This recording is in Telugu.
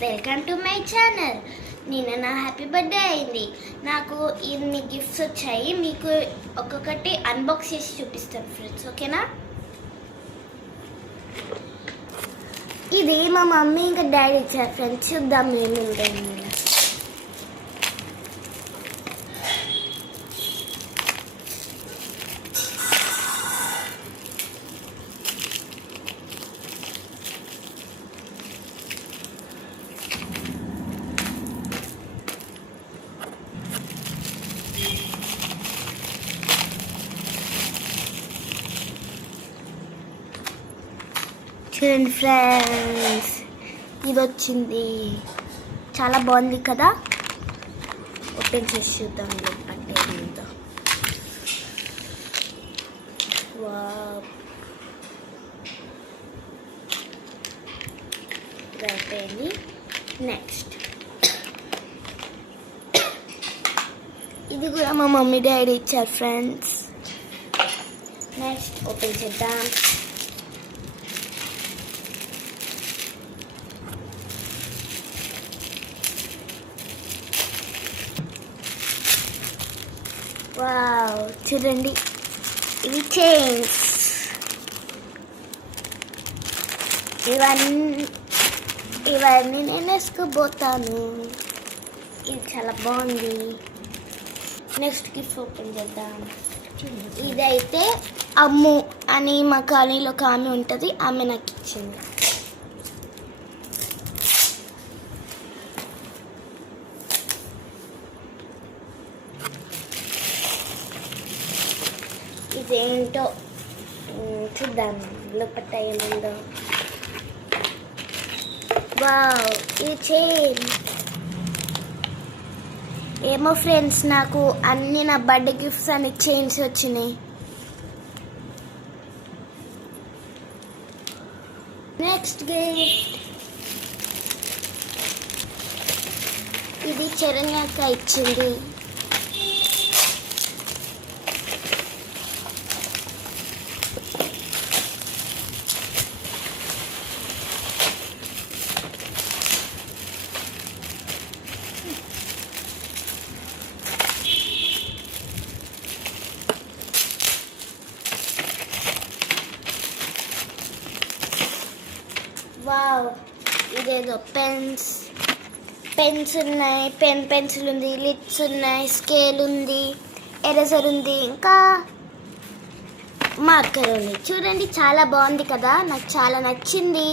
Welcome to my channel. నిన్న నా హ్యాపీ బర్త్డే అయింది. నాకు ఇన్ని గిఫ్ట్స్ వచ్చాయి. మీకు ఒక్కొక్కటి అన్బాక్స్ చేసి చూపిస్తాను ఫ్రెండ్స్, ఓకేనా? ఇది మా మమ్మీ ఇంకా డాడీ ఇచ్చారు ఫ్రెండ్స్. చూద్దాం ఏముంటుంది. చూడండి ఫ్రెండ్స్, ఇది వచ్చింది. చాలా బాగుంది కదా. ఓపెన్ చేసి చూద్దాం అంటే ఏంటో. అయిపోయింది. నెక్స్ట్ ఇది కూడా మా మమ్మీ డాడీ ఇచ్చారు ఫ్రెండ్స్. నెక్స్ట్ ఓపెన్ చేద్దాం. వావ్, చూడండి, ఇవి చైన్స్. ఇవన్నీ నేను వేసుకోబోతాను. ఇది చాలా బాగుంది. నెక్స్ట్ గిఫ్ట్ ఓపెన్ చేద్దాం. ఇదైతే అమ్ము అని మా కాలనీలో ఒక ఆమె ఉంటుంది, ఆమె నాకు ఇచ్చింది. ఇదేంటో చూద్దాం లోపల ఏముందో. వావ్, ఇది చైన్. ఏమో ఫ్రెండ్స్, నాకు అన్ని నా బర్త్డే గిఫ్ట్స్ అని చైన్స్ వచ్చినాయి. నెక్స్ట్ గిఫ్ట్ ఇది చరణ్యక్క ఇచ్చింది. వావ్, ఇదేదో పెన్స్ ఉన్నాయి, పెన్సిల్ ఉంది, లిడ్స్ ఉన్నాయి, స్కేల్ ఉంది, ఎరేజర్ ఉంది, ఇంకా మార్కర్ ఉంది. చూడండి, చాలా బాగుంది కదా. నాకు చాలా నచ్చింది.